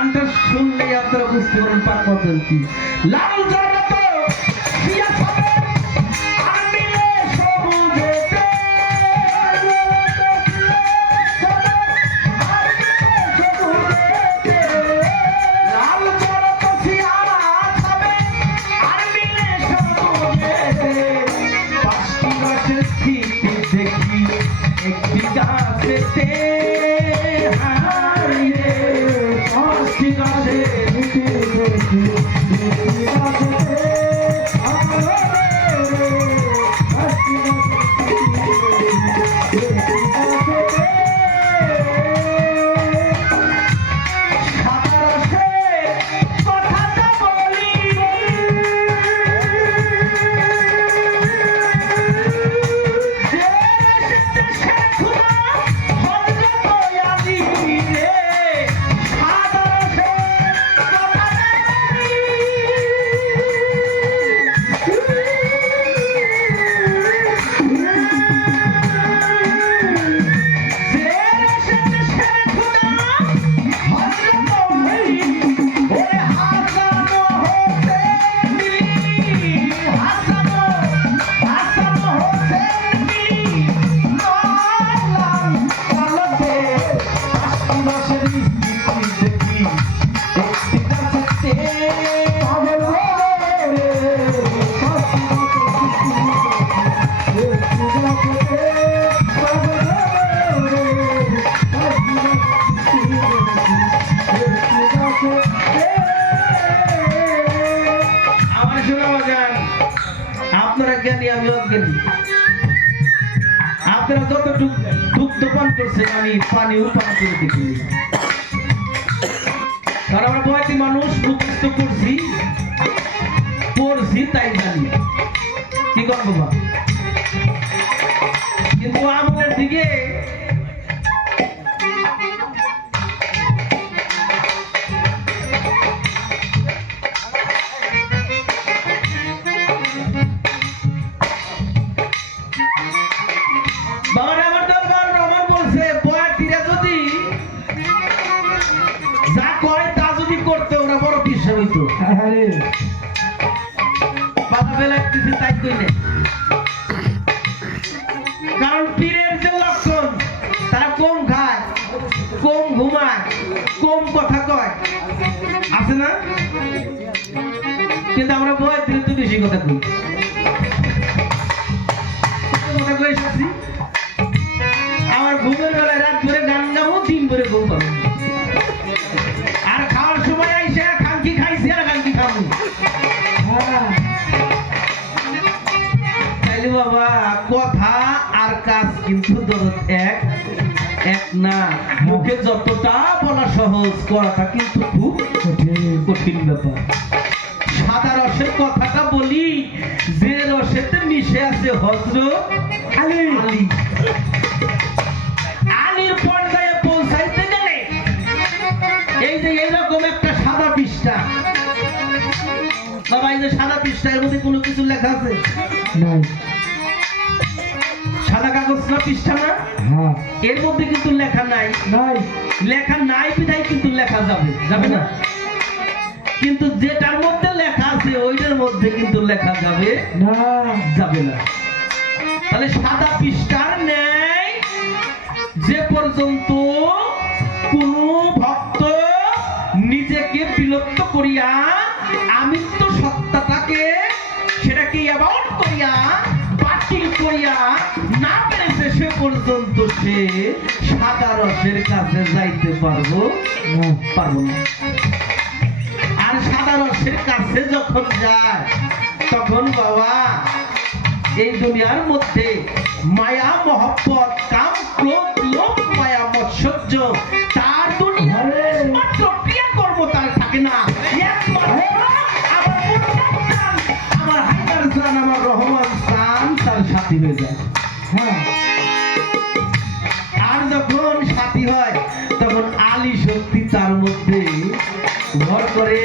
গানটা শুনলেই আপনারা বুঝতে পারেন পাক পাবেন কি লাল জগত দিয়া সবে আর মিলে সবুজেতে লাল জগত দিয়া সবে আর মিলে সবুজেতে পাঁচটি গাছের স্থিতি দেখি একটি গাছেতে আপনারা জ্ঞানী আমি অজ্ঞানী আপনারা যতটুকু দুগ্ধ পান করছেন আমি পানিও পান করে দেখি কারণ আমরা বয়সী মানুষ মুখস্থ করছি পড়ছি তাই জানি কি করবো বা কিন্তু আমাদের দিকে কারণ পীরের যে লক্ষণ তারা কম খায় কম ঘুমায় কম কথা কয় আছে না কিন্তু আমরা বয়স দিলে তো বেশি কথা কই আমার ঘুমের বেলায় রাত ধরে গান গাবো দিন ধরে ঘুম পাবো আর খাওয়ার সময় আইসে খানকি খাইছি আর খানকি খাবো বাবা কথা আর কাজ কিন্তু এক না মুখে যতটা বলা সহজ করাটা কিন্তু খুব কঠিন ব্যাপার সাদা রসের কথাটা বলি যে রসেতে মিশে আছে হযরত আলী আলীর পর্যায়ে পৌঁছাইতে গেলে এই যে এইরকম একটা সাদা পৃষ্ঠা বাবা এই যে সাদা পৃষ্ঠা এর মধ্যে কোনো কিছু লেখা আছে নাই সাদা কাগজ না পৃষ্ঠা না এর মধ্যে কিন্তু লেখা নাই লেখা নাই বিধায় কিন্তু লেখা যাবে না কিন্তু যেটার মধ্যে লেখা আছে ওইটার মধ্যে কিন্তু লেখা যাবে না তাহলে সাদা পৃষ্ঠার ন্যায় যে পর্যন্ত কোন ভক্ত নিজেকে বিলুপ্ত করিয়া আমিত্ব সত্তাটাকে সেটাকে অ্যাবাউট করিয়া বাতিল করিয়া না পেরেছে সে পর্যন্ত সে সাদা রসের কাছে যাইতে পারবো না আর সাদা রসের কাছে যখন যায় তখন বাবা এই দুনিয়ার মধ্যে মায়া মহব্বত কাম ক্রোধ লোভ মায়া মৎসর্য তার দুনিয়ার মাত্র ক্রিয়াকর্ম তার থাকে না আমার হায়দার জান আমার রহমান জান তার সাথী হয়ে যায় আর যখন সাথী হয় তখন আলী শক্তি তার মধ্যে ভর করে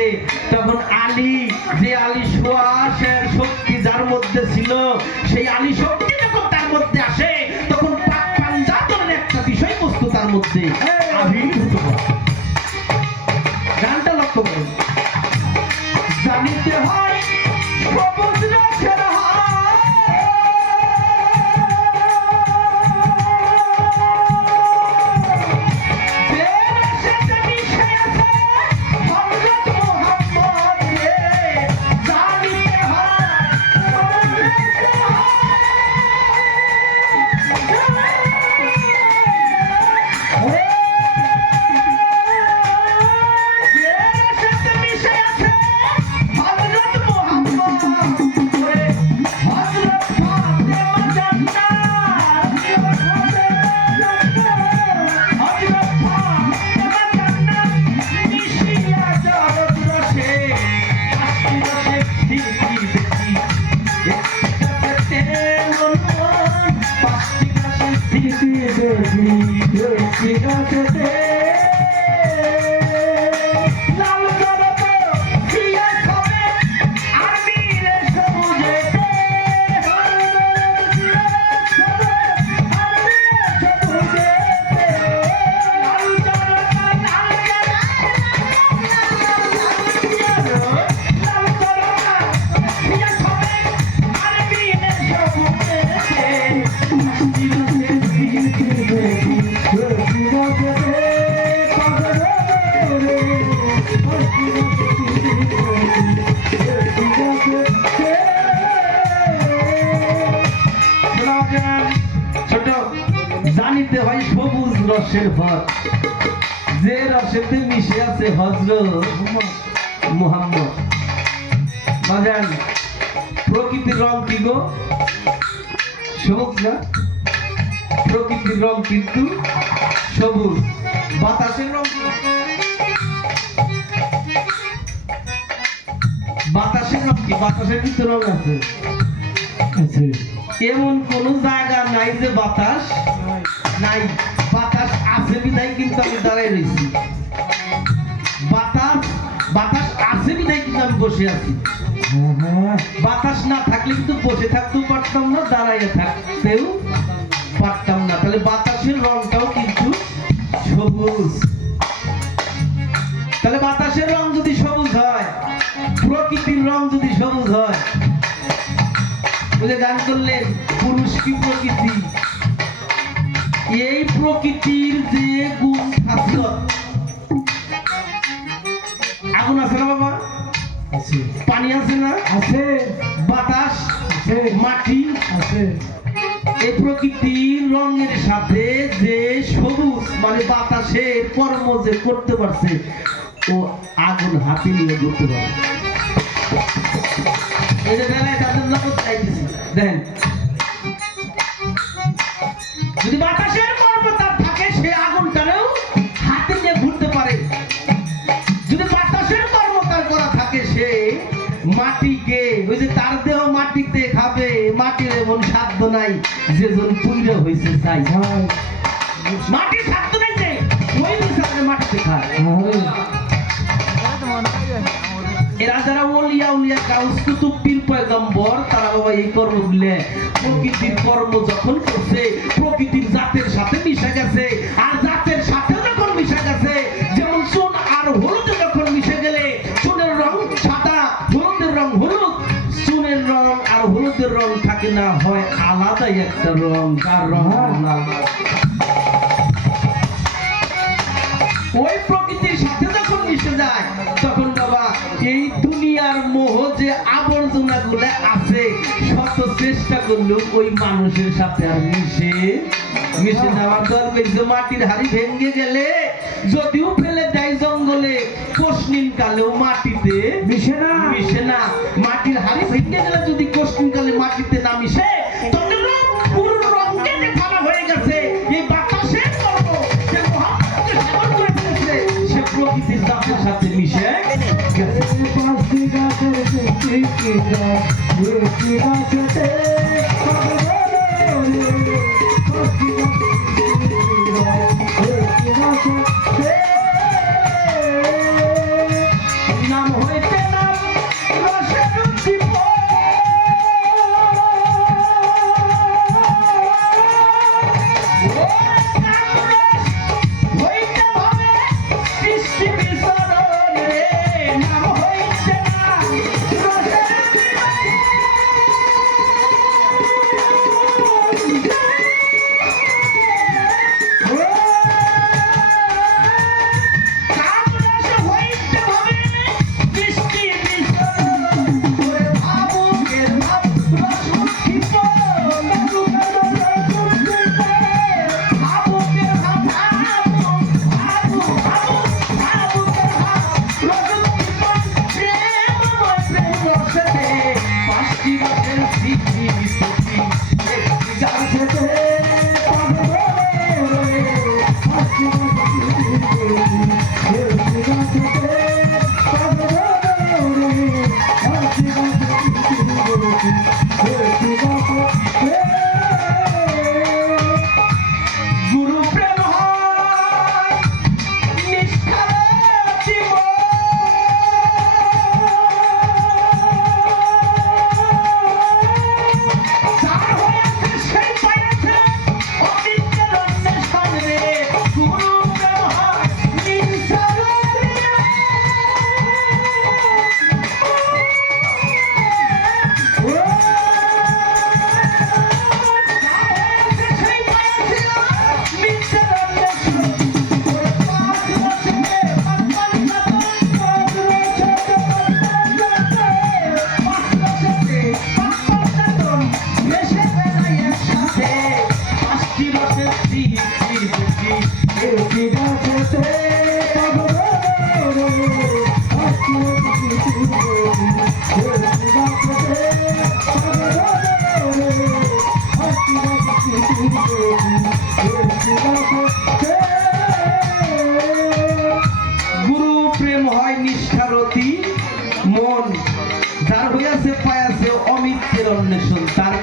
তখন আলী যে আলী সুয়াসের শক্তি যার মধ্যে ছিল সেই আলী শক্তি যখন তার মধ্যে আসে তখন পাক পাঞ্জাতনের একটা বিষয়বস্তু তার মধ্যে আবির্ভূত হয় রসের পথ, যে রসেতে মিশে আছে হযরত মুহাম্মদ। বাজান, প্রকৃতির রং কি গো? সবুজ না? প্রকৃতির রং কিন্তু সবুজ। বাতাসের রং কি? বাতাসের রং কি? বাতাসের কিন্তু রং আছে। এমন কোন জায়গা নাই যে বাতাস নাই। বাতাস আছে বিধায় কিন্তু আমি দাঁড়াই রয়েছি। বাতাস আছে বিধায় কিন্তু আমি বসে আছি। বাতাস না থাকলে কিন্তু বসে থাকতেও পারতাম না, দাঁড়াইয়ে থাকতেও পারতাম না। তাহলে বাতাসের রংটাও কিন্তু সবুজ। তাহলে বাতাসের রং যদি সবুজ হয়, প্রকৃতির রং যদি সবুজ হয়, গান করলেন পুরুষ কি প্রকৃতি, এই প্রকৃতির যে গুণ খাসিয়ত, আগুন আছে না বাবা? আছে। পানি আছে না? আছে। বাতাস আছে, মাটি আছে। এই প্রকৃতির রঙের সাথে যে সবুজ মানে বাতাসের কর্ম যে করতে পারছে, ও আগুন হাতে নিয়ে করতে পারে। এই যে বেলায় তাদের জগৎ চাইতেছি দেখেন, যদি বাতাসের কর্ম তার থাকে, সে আগুনটারেও হাতে নিয়ে ঘুরতে পারে। যদি বাতাসের কর্ম তার করা থাকে, সে মাটিকে, ওই যে তার দেহ মাটিতে খাবে, মাটির এমন সাধ্য নাই যেজন পুইরা হয়েছে চাই। মাটির সাধ্য নাই যে ওই হিসাবে মাটিতে খায়। এরা যারা ওলিয়া উলিয়া গাউস কুতুব পীর পয়গম্বর, তারা বাবা এই কর্মগুলো প্রকৃতির কর্ম যখন করছে, প্রকৃতির জাতের সাথে মিশে গেছে। আর জাতের সাথে যখন মিশে গেছে, যেমন চুন আর হলুদে যখন মিশে গেলে চুনের রং সাদা, হলুদের রং হলুদ, চুনের রং আর হলুদের রং থাকে না, হয় আলাদাই একটা রং, তার রং আলাদা। ওই প্রকৃতির সাথে যখন মিশে যায়, তখন বাবা এই দুনিয়ার মোহ যে আবর্জনা গুলো আছে, শত চেষ্টা করলেও ওই মানুষের সাথে আর মিশে যাওয়ার দরকার। যে মাটির হাড়ি ভেঙে গেলে যদিও ফেলে দেয় জঙ্গলে, কোশনিন কালেও মাটিতে মিশে না। মাটির হাড়ি ভেঙে গেলে যদি কোশনিন কালে মাটিতে না মিশে, তখন পুরো রঙে যে ফালা হয়ে গেছে। এই বাতাসের কর্ম যে মহাপ্রভুকে সেবন করে ফেলেছে, সে প্রকৃতির জাতের সাথে মিশে নাম হইতে নাম রসের রুচি হইতে ভাবে সৃষ্টি বিচরণ রে। নাম হইতে নাম রসের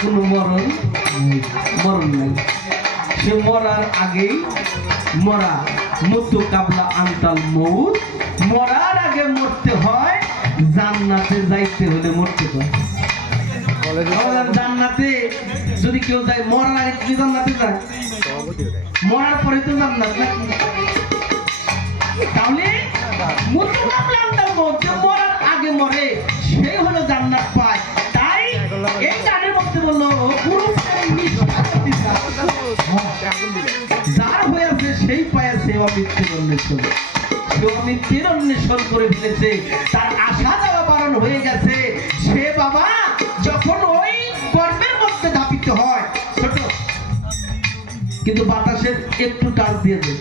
কোনো মরণ নাই। সে মরার আগেই মরা, মৃত্যু কাবলা আনতাল মৌত, মরার আগে মরতে হয়, জান্নাতে যাইতে হলে মরতে হয়। জান্নাতে যদি কেউ যায় মরার আগে কি জান্নাতে যায়? মরার পরে তো জান্নাত নাকি? তাহলে মৃত্যু কাবলা আনতাল মৌত, যে মরার আগে মরে সেই হলো জান্নাত পায়। তাই এই গানের মধ্যে বললো যার হয়েছে সেই পাইছে অমৃত্যুর অন্বেষণ, সে অমৃত্যুর অন্বেষণ করে ফেলেছে, তার আশা যাওয়া বারণ হয়ে গেছে। সে বাবা যখন ওই কর্মের মধ্যে ধাপিত হয় ছোট, কিন্তু বাতাসের একটু টাচ দিয়ে দেয়,